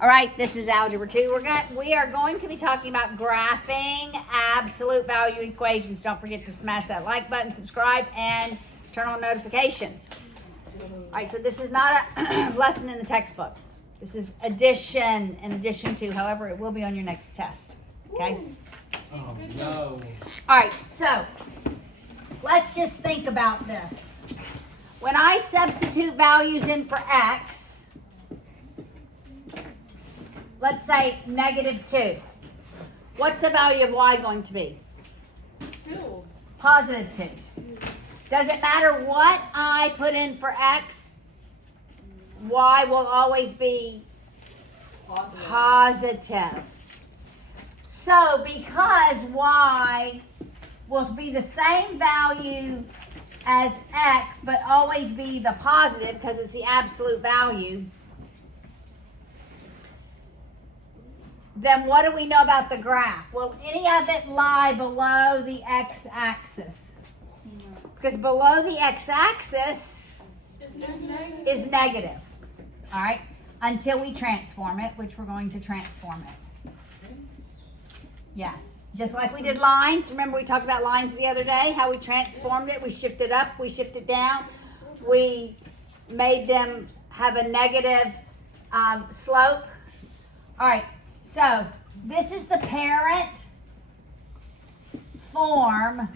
All right, this is Algebra 2. We are going to be talking about graphing absolute value equations. Don't forget to smash that like button, subscribe, and turn on notifications. All right, so this is not a lesson in the textbook. This is addition in addition to, however, it will be on your next test. Okay? Oh, no. All right, so let's just think about this. When I substitute values in for x, let's say -2. What's the value of y going to be? 2. Positive 2. Does it matter what I put in for x? Y will always be positive. So because y will be the same value as x, but always be the positive because it's the absolute value, then what do we know about the graph? Will any of it lie below the x-axis? Because below the x-axis is negative. All right? Until we transform it, which we're going to transform it. Yes. Just like we did lines. Remember we talked about lines the other day, how we transformed it. We shifted up, we shifted down. We made them have a negative slope. All right. So this is the parent form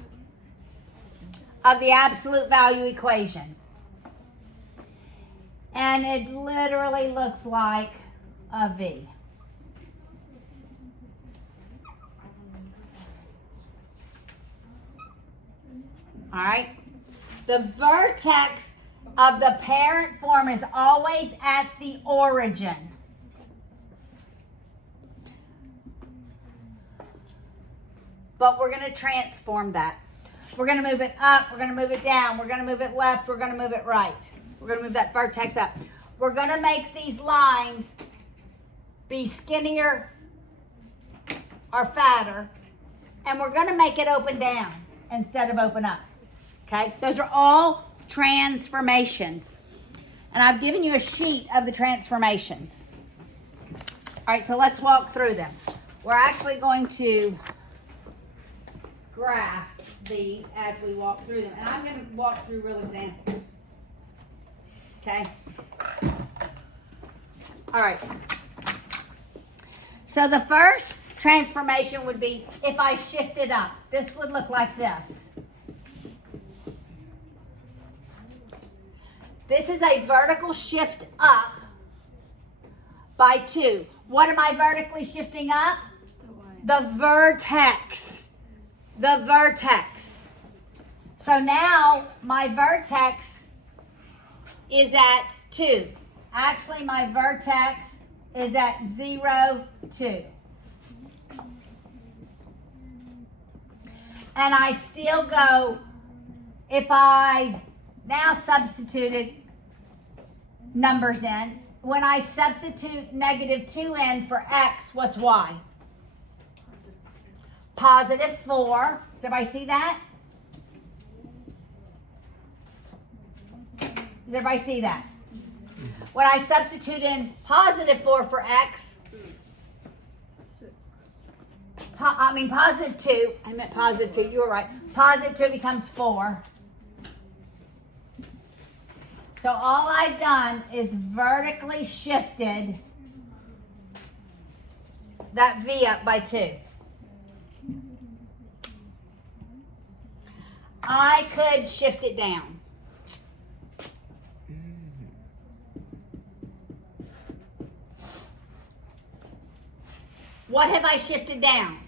of the absolute value equation. And it literally looks like a V. All right? The vertex of the parent form is always at the origin. But we're going to transform that. We're going to move it up. We're going to move it down. We're going to move it left. We're going to move it right. We're going to move that vertex up. We're going to make these lines be skinnier or fatter. And we're going to make it open down instead of open up. Okay? Those are all transformations. And I've given you a sheet of the transformations. All right, so let's walk through them. We're actually going to graph these as we walk through them. And I'm going to walk through real examples. Okay? All right. So the first transformation would be if I shift it up. This would look like this. This is a vertical shift up by 2. What am I vertically shifting up? The vertex. The vertex. So now my vertex is at 2. Actually, my vertex is at 0, 2. And I still go, if I now substituted numbers in, when I substitute -2 in for x, what's y? Positive 4. Does everybody see that? Does everybody see that? When I substitute in positive 4 for x, positive 2. I meant positive 2. You were right. Positive 2 becomes 4. So all I've done is vertically shifted that V up by 2. I could shift it down. What have I shifted down?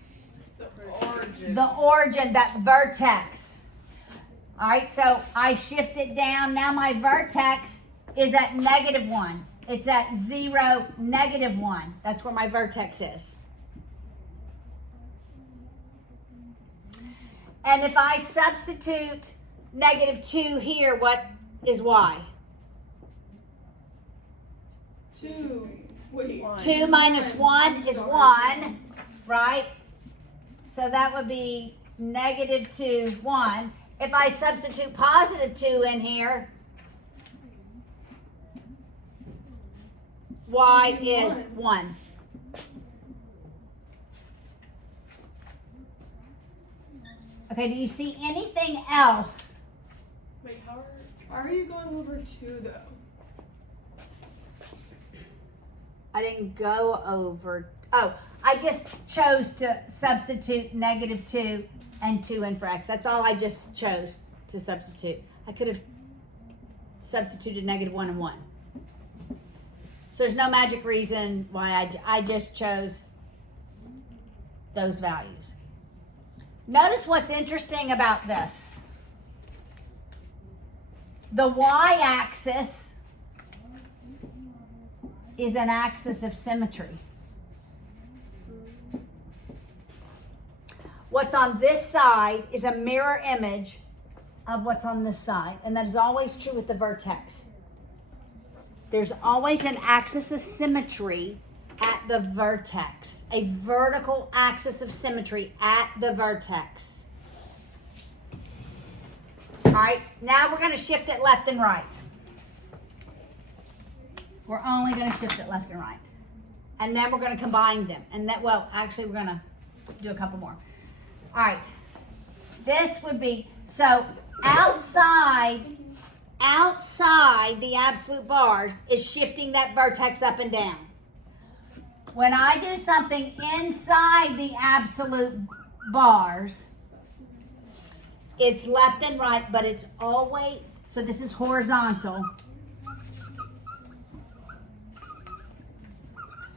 The origin. The origin, that vertex. All right, so I shift it down. Now my vertex is at -1. It's at 0, -1. That's where my vertex is. And if I substitute -2 here, what is y? 2. Wait. 2 minus 1 is 1, right? So that would be -2, 1. If I substitute +2 in here, y is 1. Okay, do you see anything else? Wait, how are you going over 2 though? I didn't go over. Oh, I just chose to substitute -2 and 2 in for x. That's all I just chose to substitute. I could have substituted -1 and 1. So there's no magic reason why I just chose those values. Notice what's interesting about this. The y-axis is an axis of symmetry. What's on this side is a mirror image of what's on this side, and that is always true with the vertex. There's always an axis of symmetry at the vertex, a vertical axis of symmetry at the vertex. All right, now we're going to shift it left and right. We're only going to shift it left and right. And then we're going to combine them. And that, well, actually, we're going to do a couple more. All right. This would be, so outside the absolute bars is shifting that vertex up and down. When I do something inside the absolute bars, it's left and right, but it's always, so this is horizontal.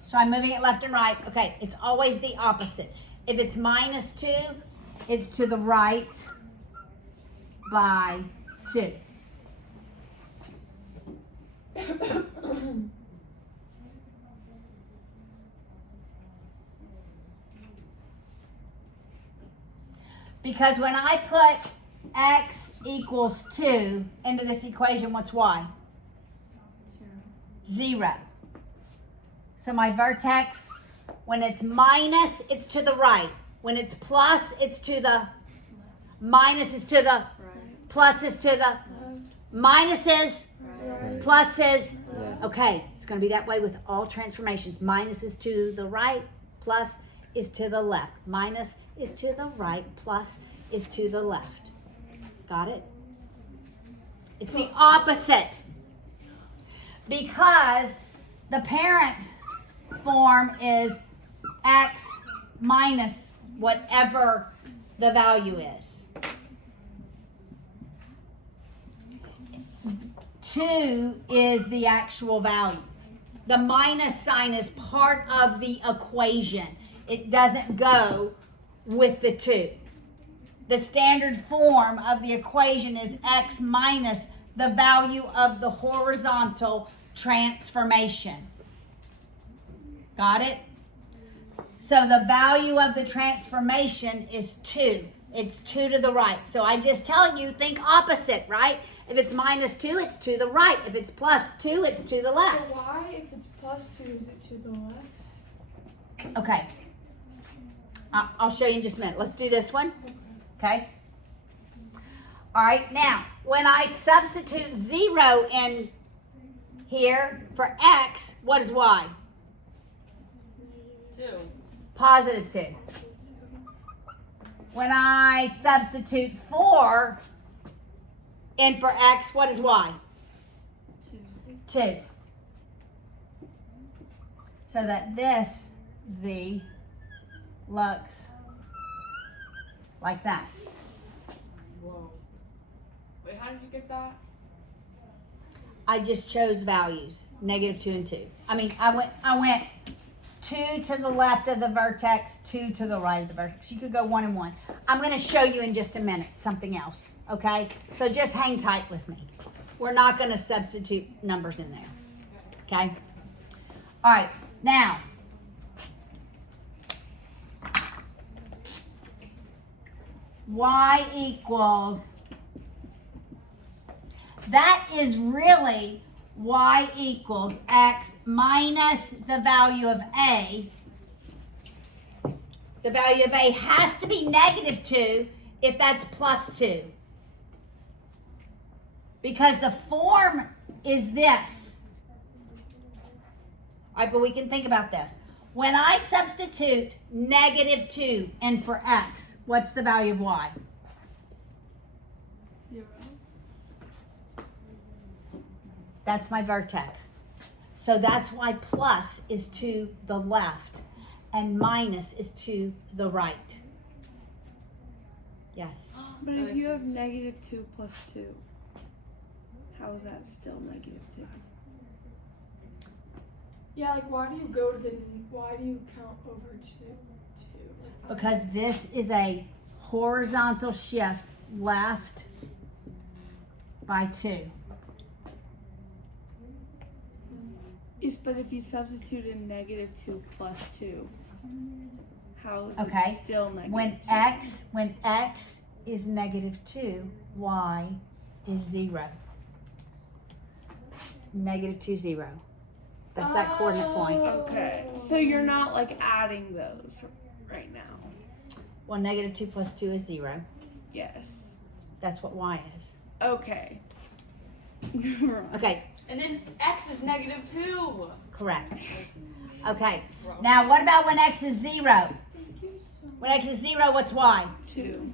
So I'm moving it left and right. Okay, it's always the opposite. If it's -2, it's to the right by 2. Because when I put x equals 2 into this equation, what's y? 0. So my vertex, when it's minus, it's to the right. When it's plus, it's to the, minus is to the, plus is to the, minus is, plus is, okay, it's going to be that way with all transformations. Minus is to the right, plus is to the left. Minus is to the right, plus is to the left. Got it? It's the opposite. Because the parent form is x minus whatever the value is. 2 is the actual value. The minus sign is part of the equation. It doesn't go with the 2. The standard form of the equation is x minus the value of the horizontal transformation. Got it? So the value of the transformation is 2. It's 2 to the right. So I just tell you, think opposite, right? If it's -2, it's to the right. If it's +2, it's to the left. So why, if it's +2, is it to the left? Okay. I'll show you in just a minute. Let's do this one. Okay. All right. Now, when I substitute 0 in here for x, what is y? 2. +2. When I substitute 4 in for x, what is y? 2. So that this v looks like that. Whoa. Wait, how did you get that? I just chose values, -2 and 2. I mean, I went 2 to the left of the vertex, 2 to the right of the vertex. You could go 1 and 1. I'm going to show you in just a minute something else, okay? So just hang tight with me. We're not going to substitute numbers in there, okay? All right, now, y equals, that is really y equals x minus the value of a. The value of a has to be -2 if that's +2. Because the form is this. All right, but we can think about this. When I substitute -2 in for x, what's the value of y? 0. That's my vertex. So that's why plus is to the left and minus is to the right. Yes. But if you have -2 plus 2, how is that still -2? Yeah, like why do you count over 2? Because this is a horizontal shift left by 2. Yes, but if you substitute in -2 plus 2, how is Okay. it still negative? When 2? x is -2, y is 0. -2, 0. That's that coordinate point. Okay, so you're not like adding those right now. Well, -2 plus 2 is 0. Yes. That's what y is. Okay. Okay, And then x is -2. correct. Okay, now what about when x is 0? When x is 0, what's y? 2.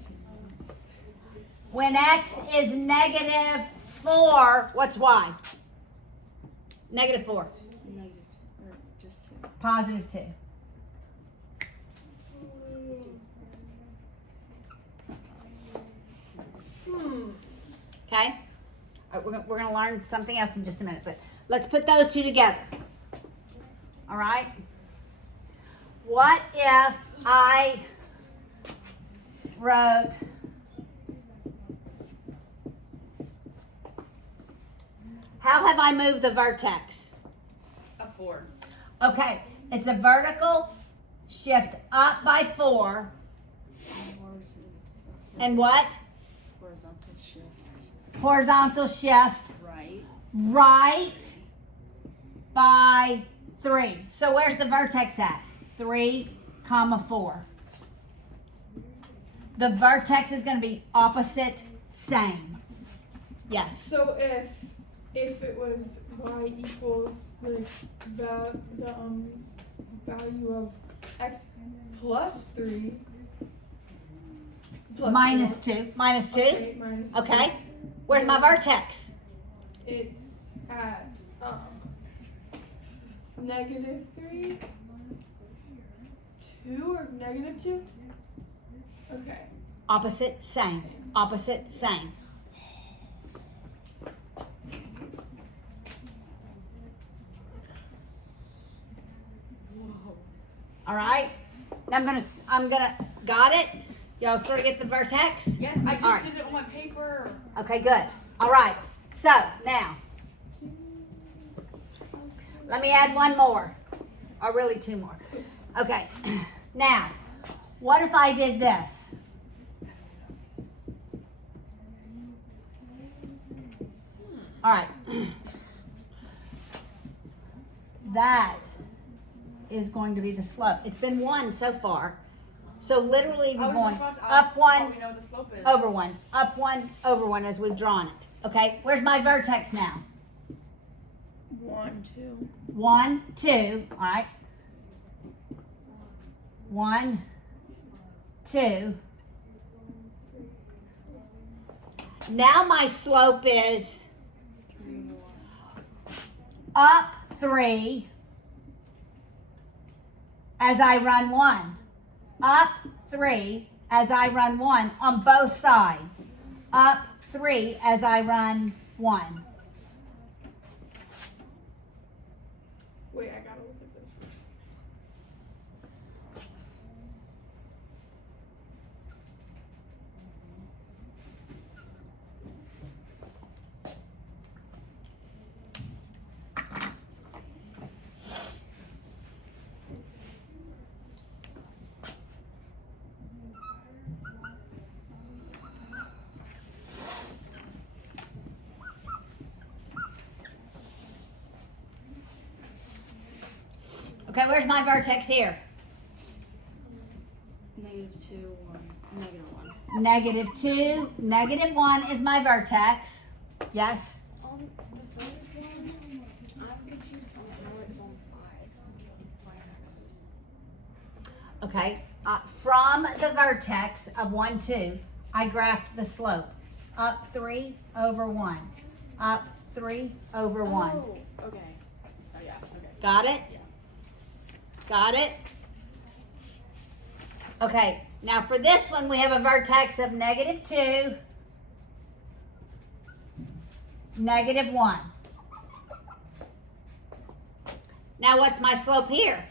When x is -4, what's y? -4. Negative, or just 2. +2. Okay? All right, we're gonna learn something else in just a minute, but let's put those two together. All right? What if I wrote how have I moved the vertex? Up 4. Okay, it's a vertical shift up by 4 and what? Horizontal shift. Horizontal shift Right. right by 3. So where's the vertex at? 3, 4. The vertex is going to be opposite, same. Yes. So if it was y equals the value of x plus 3 plus Minus 4. 2. Minus 2. Okay, minus 2. Okay. Where's my vertex? It's at -3, 2 or -2. Okay. Opposite, same. Opposite, same. All right. Now I'm gonna, got it? Y'all sort of get the vertex? Yes, I just All right. did it on my paper. Okay, good. All right. So now, let me add one more, or really 2 more. Okay. Now, what if I did this? All right. That is going to be the slope. It's been 1 so far. So literally we're going up 1, We know what the slope is. over 1, up 1, over 1 as we've drawn it. Okay, where's my vertex now? 1, 2. 1, 2, all right. 1, 2. Now my slope is up 3 as I run 1. Up 3 as I run 1 on both sides. Up 3 as I run 1. Wait, I gotta look at this first. Okay, where's my vertex here? -2, 1, -1. -2, -1 is my vertex. Yes? The first one, I'm confused on how it's on 5. Okay, from the vertex of 1, 2, I graphed the slope. Up 3 over 1. Up 3 over 1. Oh, okay. Oh, yeah, okay. Got it? Yeah. Got it? Okay, now for this one, we have a vertex of -2, -1. Now, what's my slope here?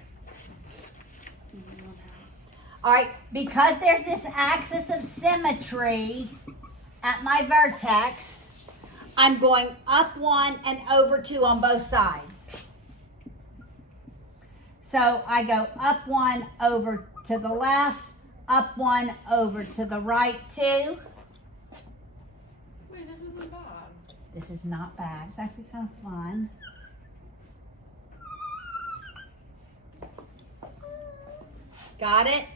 All right, because there's this axis of symmetry at my vertex, I'm going up 1 and over 2 on both sides. So I go up 1 over to the left, up 1 over to the right 2. Wait, this isn't bad. This is not bad. It's actually kind of fun. Got it?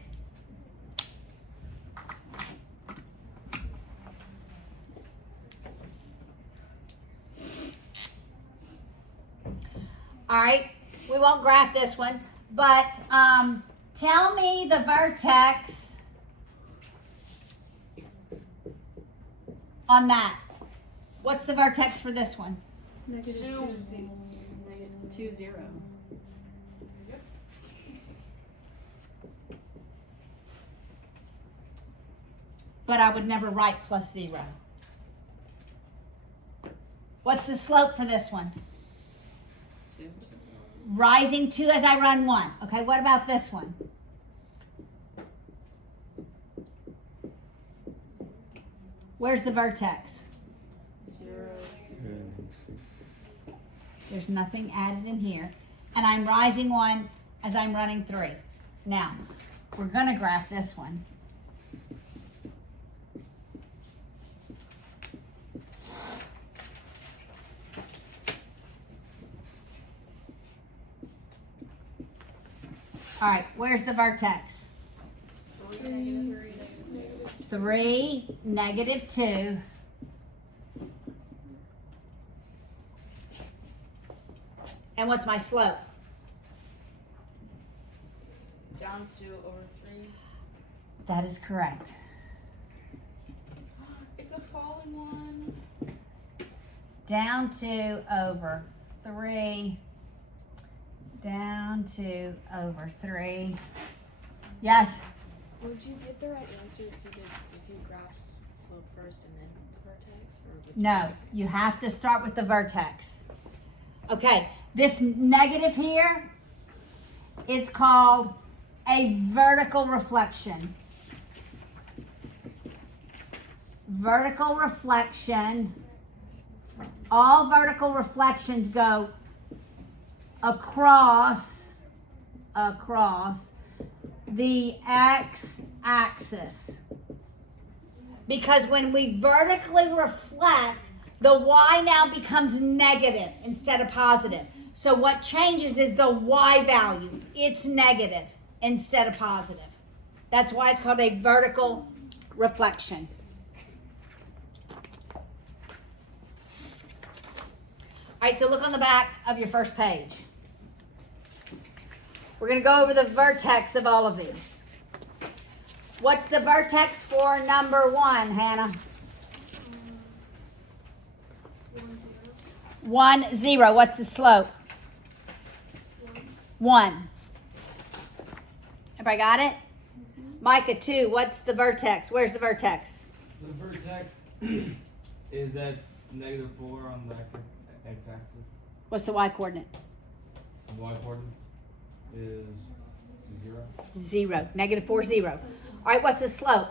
All right, we won't graph this one, but tell me the vertex on that. What's the vertex for this one? Negative 2, 0. Negative 2, 0. But I would never write +0. What's the slope for this one? 2. Rising 2 as I run 1. Okay, what about this one? Where's the vertex? 0. There's nothing added in here. And I'm rising 1 as I'm running 3. Now, we're going to graph this one. All right, where's the vertex? 3, -2. And what's my slope? Down 2 over 3. That is correct. It's a falling one. Down 2 over 3. Down 2 over 3. Yes? Would you get the right answer if you graphed slope first and then the vertex? Or would No, you have to start with the vertex. Okay, this negative here, it's called a vertical reflection. Vertical reflection. All vertical reflections go across the x-axis. Because when we vertically reflect, the y now becomes negative instead of positive. So what changes is the y value. It's negative instead of positive. That's why it's called a vertical reflection. All right, so look on the back of your first page. We're going to go over the vertex of all of these. What's the vertex for number 1, Hannah? 1, 0. What's the slope? 1. Everybody got it? Micah, 2. What's the vertex? Where's the vertex? The vertex is at -4 on the x-axis. What's the y coordinate? The y coordinate is 0. 0. -4, 0. All right, what's the slope?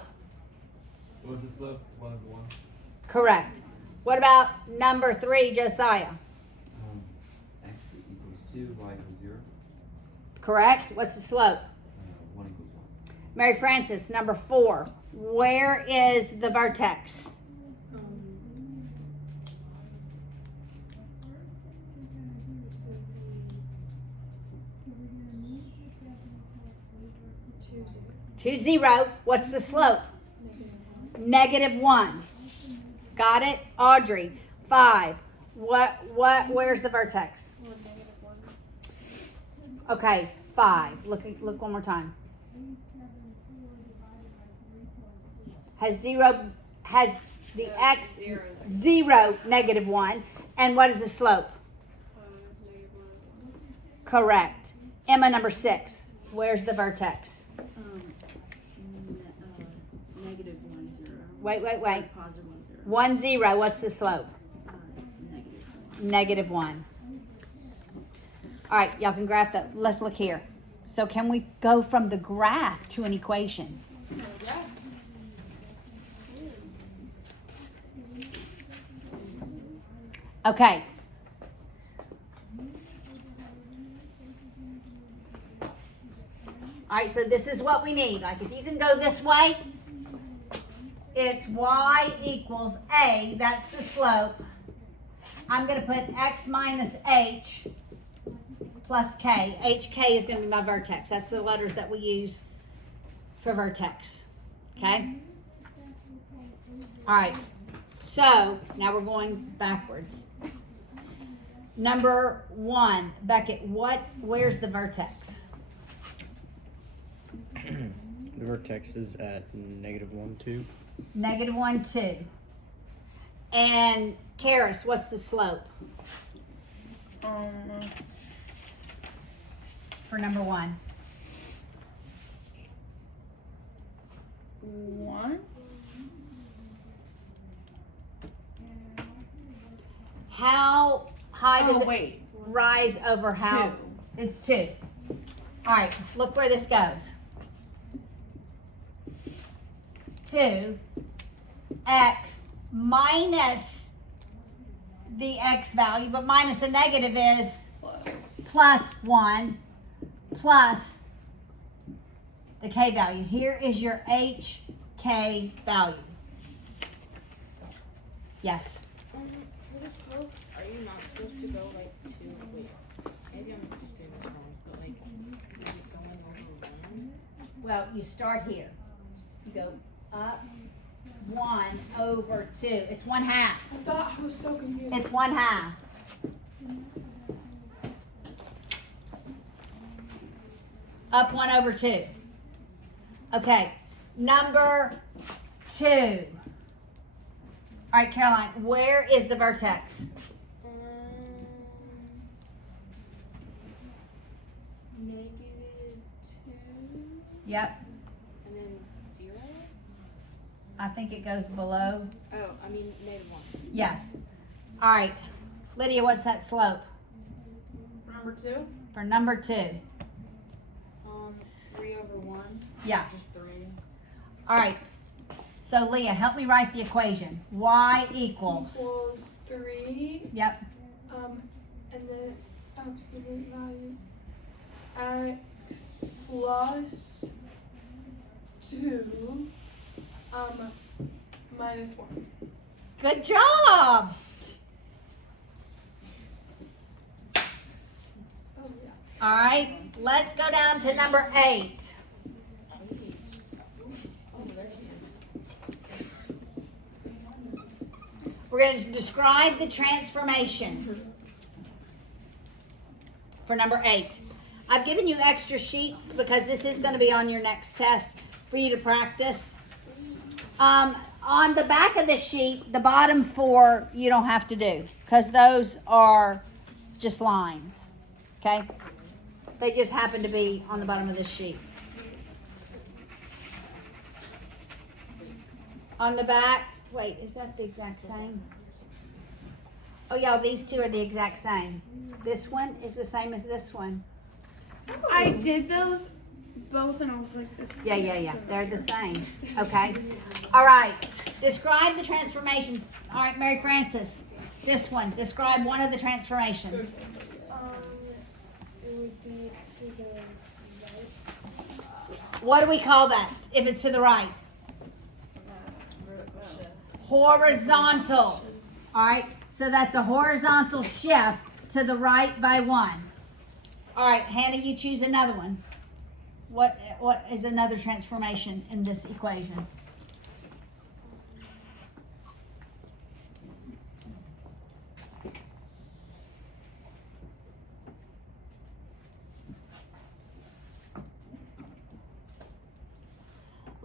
What's the slope? 1 over 1. Correct. What about number 3, Josiah? X equals 2, y equals 0. Correct. What's the slope? 1 equals 1. Mary Frances, number 4. Where is the vertex? Two zero. What's the slope? -1. Got it? Audrey, 5. Where's the vertex? Okay, 5. Look one more time. has the x 0, -1. And what is the slope? Correct. Emma, number 6. Where's the vertex? Negative 1, 0. Wait. Positive 1, 0. 1, 0. What's the slope? Negative -1. 1. All right, y'all can graph that. Let's look here. So can we go from the graph to an equation? Yes. Okay. All right, so this is what we need. Like if you can go this way, it's y equals a. That's the slope. I'm going to put x minus h plus k. hk is going to be my vertex. That's the letters that we use for vertex. Okay? All right. So now we're going backwards. Number 1, Beckett, where's the vertex? The vertex is at -1, 2. -1, 2. And Karis, what's the slope for number 1? 1. How high does it wait. rise over how? 2. It's 2. All right, look where this goes. 2 x minus the x value, but minus a negative is plus 1 plus the k value. Here is your hk value. Yes. For the slope, are you not supposed to go like to wait? Maybe I'm just doing this wrong, but like going over 1. Well, you start here. You go up 1 over 2. It's 1/2. I thought I was so confused. It's 1/2. Up 1 over 2. Okay. Number 2. All right, Caroline, where is the vertex? -2, Yep. and then 0. I think it goes below. Oh, I mean -1. Yes. All right. Lydia, what's that slope For number 2, for number 2? 3 over 1. Yeah. Just 3. All right. So, Leah, help me write the equation. Y equals. Equals 3. Yep. And then absolute value x plus 2 minus 1. Good job. Oh yeah. All right. Let's go down to number 8. We're going to describe the transformations for number 8. I've given you extra sheets because this is going to be on your next test for you to practice. On the back of the sheet, the bottom 4 you don't have to do because those are just lines. Okay? They just happen to be on the bottom of this sheet. On the back, wait, is that the exact same? Oh, yeah, these two are the exact same. This one is the same as this one. I did those both and I was like, this. Yeah. They're the same. Okay. All right. Describe the transformations. All right, Mary Frances. This one. Describe one of the transformations. It would be to the right. What do we call that if it's to the right? Horizontal. All right. So that's a horizontal shift to the right by 1. All right, Hannah, you choose another one. What is another transformation in this equation?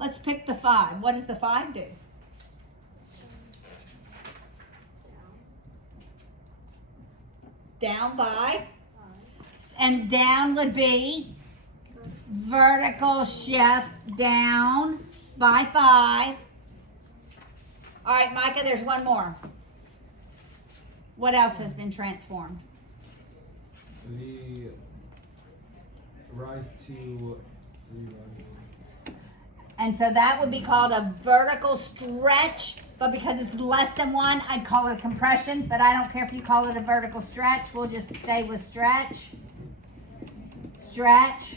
Let's pick the 5. What does the 5 do? Down by, and down would be vertical shift down by 5. All right, Micah, there's one more. What else has been transformed? The rise to 3. And so that would be called a vertical stretch, but because it's less than 1, I'd call it a compression, but I don't care if you call it a vertical stretch. We'll just stay with stretch. Stretch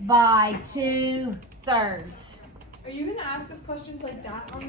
by 2/3. Are you gonna ask us questions like that on